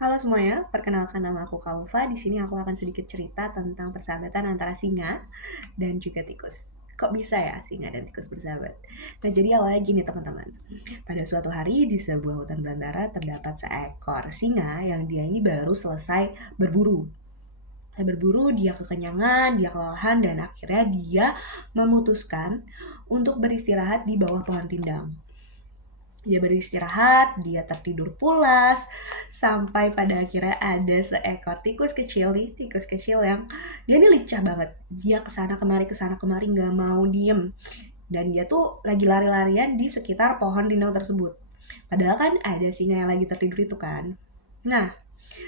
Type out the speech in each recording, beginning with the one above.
Halo semuanya, perkenalkan nama aku Kaufa. Di sini aku akan sedikit cerita tentang persahabatan antara singa dan juga tikus. Kok bisa ya singa dan tikus bersahabat? Nah, jadi awalnya gini teman-teman. Pada suatu hari di sebuah hutan belantara terdapat seekor singa yang dia ini baru selesai berburu. Berburu, dia kekenyangan, dia kelelahan, dan akhirnya dia memutuskan untuk beristirahat di bawah pohon rindang. Dia beristirahat, dia tertidur pulas, sampai pada akhirnya ada seekor tikus kecil nih, tikus kecil yang dia ini lincah banget. Dia kesana kemari nggak mau diem. Dan dia tuh lagi lari-larian di sekitar pohon rindang tersebut. Padahal kan ada singa yang lagi tertidur itu kan. Nah,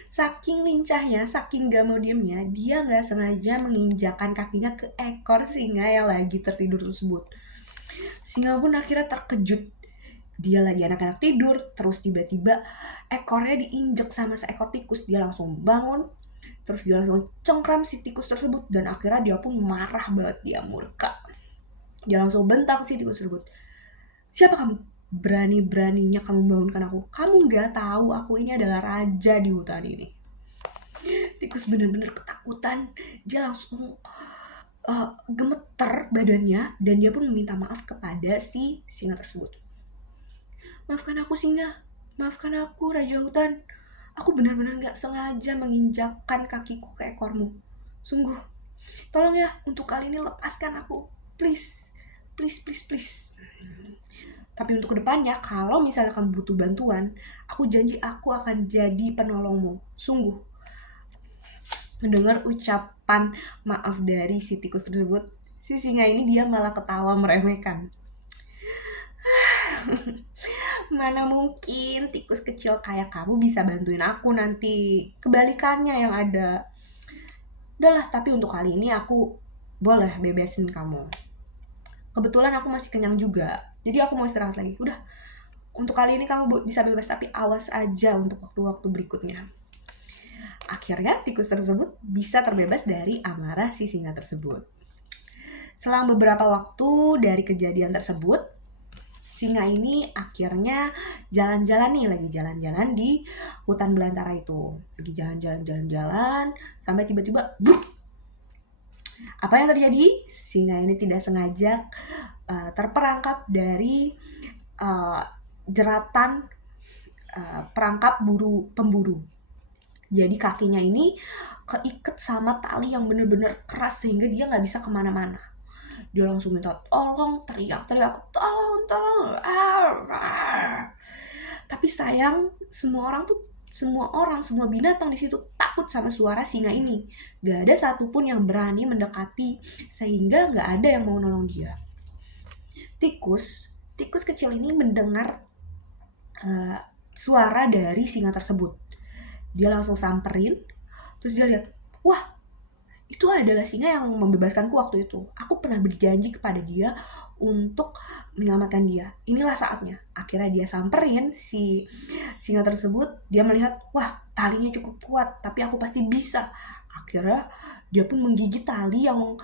saking lincahnya, saking gak mau diemnya, dia nggak sengaja menginjakan kakinya ke ekor singa yang lagi tertidur tersebut. Singa pun akhirnya terkejut. Dia lagi anak-anak tidur, terus tiba-tiba ekornya diinjek sama seekor tikus. Dia langsung bangun, terus dia langsung cengkram si tikus tersebut. Dan akhirnya dia pun marah banget, dia murka. Dia langsung bentak si tikus tersebut. Siapa kamu? Berani-beraninya kamu membangunkan aku. Kamu gak tahu aku ini adalah raja di hutan ini. Tikus bener-bener ketakutan. Dia langsung gemeter badannya. Dan dia pun meminta maaf kepada si singa tersebut. Maafkan aku singa, maafkan aku raja hutan. Aku benar-benar gak sengaja menginjakkan kakiku ke ekormu. Sungguh, tolong ya untuk kali ini lepaskan aku. Please, please, please, please. Tapi untuk kedepannya, kalau misalnya kamu butuh bantuan, aku janji aku akan jadi penolongmu. Sungguh. Mendengar ucapan maaf dari si tikus tersebut, si singa ini dia malah ketawa meremehkan. Mana mungkin tikus kecil kayak kamu bisa bantuin aku nanti. Kebalikannya yang ada. Udahlah, tapi untuk kali ini aku boleh bebasin kamu. Kebetulan aku masih kenyang juga. Jadi aku mau istirahat lagi. Udah, untuk kali ini kamu bisa bebas, tapi awas aja untuk waktu-waktu berikutnya. Akhirnya tikus tersebut bisa terbebas dari amarah si singa tersebut. Selang beberapa waktu dari kejadian tersebut, singa ini akhirnya lagi jalan-jalan di hutan belantara itu. Pergi jalan-jalan sampai tiba-tiba apa yang terjadi? Singa ini tidak sengaja terperangkap dari jeratan perangkap pemburu. Jadi kakinya ini keikat sama tali yang benar-benar keras sehingga dia nggak bisa kemana-mana. Dia langsung minta tolong, teriak-teriak, tolong, tapi sayang semua binatang di situ takut sama suara singa ini. Gak ada satupun yang berani mendekati sehingga gak ada yang mau nolong dia. Tikus kecil ini mendengar suara dari singa tersebut. Dia langsung samperin, terus dia lihat, wah, itu adalah singa yang membebaskanku waktu itu. Aku pernah berjanji kepada dia untuk menyelamatkan dia. Inilah saatnya. Akhirnya dia samperin si singa tersebut. Dia melihat, wah, talinya cukup kuat, tapi aku pasti bisa. Akhirnya dia pun menggigit tali yang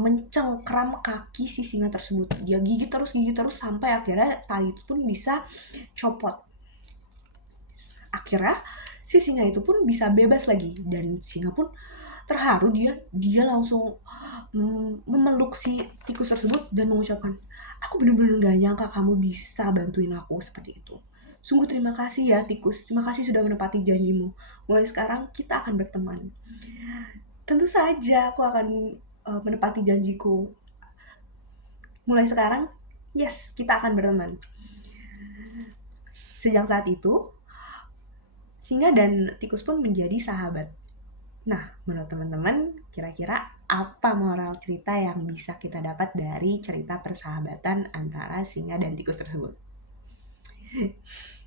mencengkram kaki si singa tersebut. Dia gigit terus sampai akhirnya tali itu pun bisa copot. Akhirnya si singa itu pun bisa bebas lagi, dan singa pun terharu. Dia langsung memeluk si tikus tersebut dan mengucapkan, aku benar-benar gak nyangka kamu bisa bantuin aku seperti itu. Sungguh terima kasih ya tikus, terima kasih sudah menepati janjimu. Mulai sekarang kita akan berteman. Tentu saja aku akan menepati janjiku. Mulai sekarang, yes, kita akan berteman. Sejak saat itu, singa dan tikus pun menjadi sahabat. Nah, menurut teman-teman, kira-kira apa moral cerita yang bisa kita dapat dari cerita persahabatan antara singa dan tikus tersebut?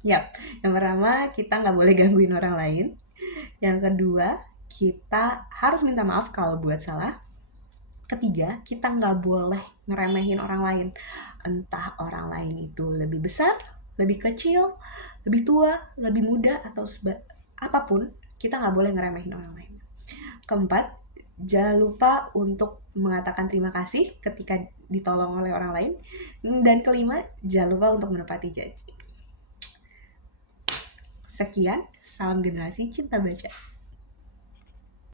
Yap, yang pertama, kita nggak boleh gangguin orang lain. Yang kedua, kita harus minta maaf kalau buat salah. Ketiga, kita nggak boleh ngeremehin orang lain. Entah orang lain itu lebih besar, lebih kecil, lebih tua, lebih muda, atau apapun, kita nggak boleh ngeremehin orang lain. Keempat, jangan lupa untuk mengatakan terima kasih ketika ditolong oleh orang lain. Dan kelima, jangan lupa untuk menepati janji. Sekian, salam generasi cinta baca.